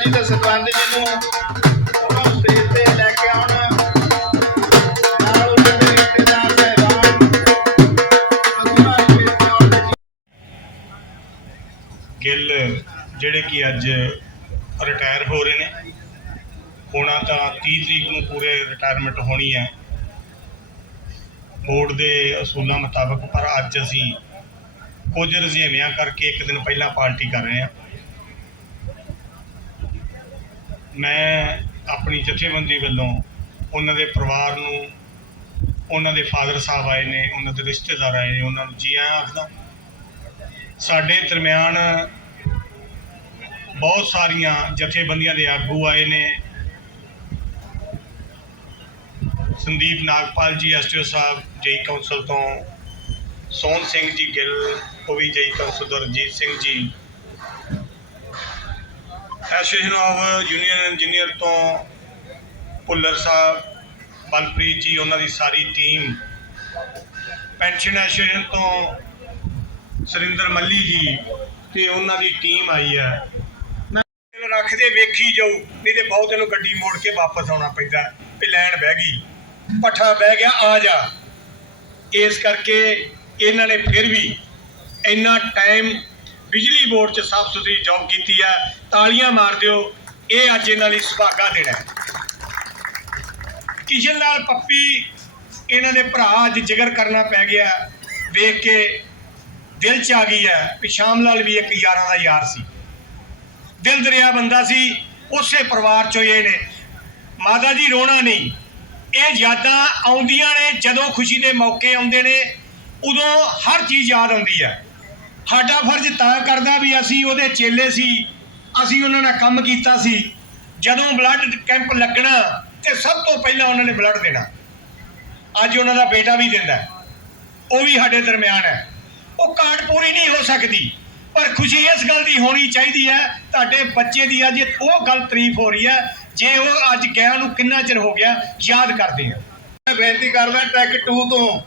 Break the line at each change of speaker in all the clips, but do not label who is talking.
ਜੀ ਤੇ ਸਰਬੰਧ ਜੀ ਨੂੰ ਉਹਨਾਂ ਨੂੰ ਸਟੇਜ ਤੇ ਲੈ ਕੇ ਆਉਣ। ਨਾਲ ਉਹਨਾਂ ਦੇ ਰਿਸ਼ਤੇਦਾਰ ਸਹਿਬਾਨ
ਗਿੱਲ ਜਿਹੜੇ ਕਿ ਅੱਜ ਰਿਟਾਇਰ ਹੋ ਰਹੇ ਨੇ, ਹੋਣਾ ਤਾਂ 30 ਤਰੀਕ ਨੂੰ ਪੂਰੇ ਰਿਟਾਇਰਮੈਂਟ ਹੋਣੀ ਹੈ। ਬੋਰਡ ਦੇ ਅਸੂਲਾਂ ਮੁਤਾਬਕ, ਪਰ ਅੱਜ ਅਸੀਂ ਕੁਝ ਰੁਝੇਵਿਆਂ ਕਰਕੇ ਇੱਕ ਦਿਨ ਪਹਿਲਾਂ ਪਾਰਟੀ ਕਰ ਰਹੇ ਹਾਂ। ਮੈਂ ਆਪਣੀ ਜਥੇਬੰਦੀ ਵੱਲੋਂ ਉਹਨਾਂ ਦੇ ਪਰਿਵਾਰ ਨੂੰ, ਉਹਨਾਂ ਦੇ ਫਾਦਰ ਸਾਹਿਬ ਆਏ ਨੇ, ਉਹਨਾਂ ਦੇ ਰਿਸ਼ਤੇਦਾਰ ਆਏ ਨੇ, ਉਹਨਾਂ ਨੂੰ ਜੀ ਆਇਆਂ ਆਖਦਾ। ਸਾਡੇ ਦਰਮਿਆਨ ਬਹੁਤ ਸਾਰੀਆਂ ਜਥੇਬੰਦੀਆਂ ਦੇ ਆਗੂ ਆਏ ਨੇ। ਸੰਦੀਪ ਨਾਗਪਾਲ ਜੀ ਐਸਟੀਓ ਸਾਹਿਬ, ਜਈ ਕੌਂਸਲ ਤੋਂ, ਸੋਹਣ ਸਿੰਘ ਜੀ ਗਿੱਲ, ਉਹ ਵੀ ਜੇਈ ਕੌਂਸਲ ਤੋਂ Singh ji association of union engineer ਤੋਂ ਭੁੱਲਰ ਸਾਹਿਬ, ਬਲਪ੍ਰੀਤ ਜੀ, ਉਹਨਾਂ ਦੀ ਸਾਰੀ ਟੀਮ ਪੈਨਸ਼ਨ ਐਸੋਸੀਏਸ਼ਨ ਤੋਂ ਸੁਰਿੰਦਰ ਮੱਲੀ ਜੀ ਤੇ ਉਹਨਾਂ ਦੀ ਟੀਮ ਆਈ ਹੈ। ਰੱਖਦੇ ਵੇਖੀ ਜਾਊ, ਨਹੀਂ ਤੇ ਬਹੁਤ ਇਹਨੂੰ ਗੱਡੀ ਮੋੜ ਕੇ ਵਾਪਸ ਆਉਣਾ ਪੈਂਦਾ, ਵੀ ਲੈਣ ਬਹਿ ਗਈ। ਪੱਠਾ ਬਹਿ ਗਿਆ, ਆ ਜਾ। ਇਸ ਕਰਕੇ ਇਹਨਾਂ ਨੇ ਫਿਰ ਵੀ ਇੰਨਾ ਟਾਈਮ ਬਿਜਲੀ ਬੋਰਡ 'ਚ ਸਾਫ਼ ਸੁਥਰੀ ਜੌਬ ਕੀਤੀ ਹੈ ਤਾਲੀਆਂ ਮਾਰ ਦਿਓ, ਇਹ ਅੱਜ ਇਹਨਾਂ ਲਈ ਸੁਭਾਗਾ ਦੇਣਾ ਹੈ। ਕਿਸ਼ਨ ਲਾਲ ਪੱਪੀ, ਇਹਨਾਂ ਦੇ ਭਰਾ ਅੱਜ ਜਿਗਰ ਕਰਨਾ ਪੈ ਗਿਆ, ਵੇਖ ਕੇ ਦਿਲ 'ਚ ਆ ਗਈ ਹੈ ਵੀ ਸ਼ਾਮ ਲਾਲ ਵੀ ਇੱਕ ਯਾਰਾਂ ਦਾ ਯਾਰ ਸੀ। ਦਿਲ ਦਰਿਆ ਬੰਦਾ ਸੀ, ਉਸੇ ਪਰਿਵਾਰ 'ਚੋਂ ਇਹ ਨੇ ਮਾਤਾ ਜੀ, ਰੋਣਾ ਨਹੀਂ। ਇਹ ਯਾਦਾਂ ਆਉਂਦੀਆਂ ਨੇ, ਜਦੋਂ ਖੁਸ਼ੀ ਦੇ ਮੌਕੇ ਆਉਂਦੇ ਨੇ, ਉਦੋਂ ਹਰ ਚੀਜ਼ ਯਾਦ ਆਉਂਦੀ ਹੈ। ਸਾਡਾ ਫਰਜ਼ ਤਾਂ ਕਰਦਾ ਵੀ ਅਸੀਂ ਉਹਦੇ ਚੇਲੇ ਸੀ, ਅਸੀਂ ਉਹਨਾਂ ਨਾਲ ਕੰਮ ਕੀਤਾ ਸੀ। ਜਦੋਂ ਬਲੱਡ ਕੈਂਪ ਲੱਗਣਾ, ਤੇ ਸਭ ਤੋਂ ਪਹਿਲਾਂ ਉਹਨਾਂ ਨੇ ਬਲੱਡ ਦੇਣਾ। ਅੱਜ ਉਹਨਾਂ ਦਾ ਬੇਟਾ ਵੀ ਦਿੰਦਾ ਉਹ ਵੀ ਸਾਡੇ ਦਰਮਿਆਨ ਹੈ। ਉਹ ਕਾਰਡ ਪੂਰੀ ਨਹੀਂ ਹੋ ਸਕਦੀ, ਪਰ ਖੁਸ਼ੀ ਇਸ ਗੱਲ ਦੀ ਹੋਣੀ ਚਾਹੀਦੀ ਹੈ, ਤੁਹਾਡੇ ਬੱਚੇ ਦੀ ਅੱਜ ਉਹ ਗੱਲ ਤਾਰੀਫ ਹੋ ਰਹੀ ਹੈ, ਜੇ ਉਹ ਅੱਜ ਗਿਆ ਨੂੰ ਕਿੰਨਾ ਚਿਰ ਹੋ ਗਿਆ, ਯਾਦ ਕਰਦੇ ਆ
ਮੈਂ ਬੇਨਤੀ ਕਰਦਾ ਟਰੈਕ 2 ਤੋਂ।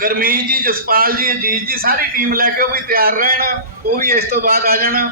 ਗਰਮੀਤ ਜੀ, ਜਸਪਾਲ ਜੀ, ਅਜੀਤ ਜੀ, ਸਾਰੀ ਟੀਮ ਲੈ ਕੇ ਉਹ ਵੀ ਤਿਆਰ ਰਹਿਣ, ਉਹ ਵੀ ਇਸ ਤੋਂ ਬਾਅਦ ਆ ਜਾਣਾ।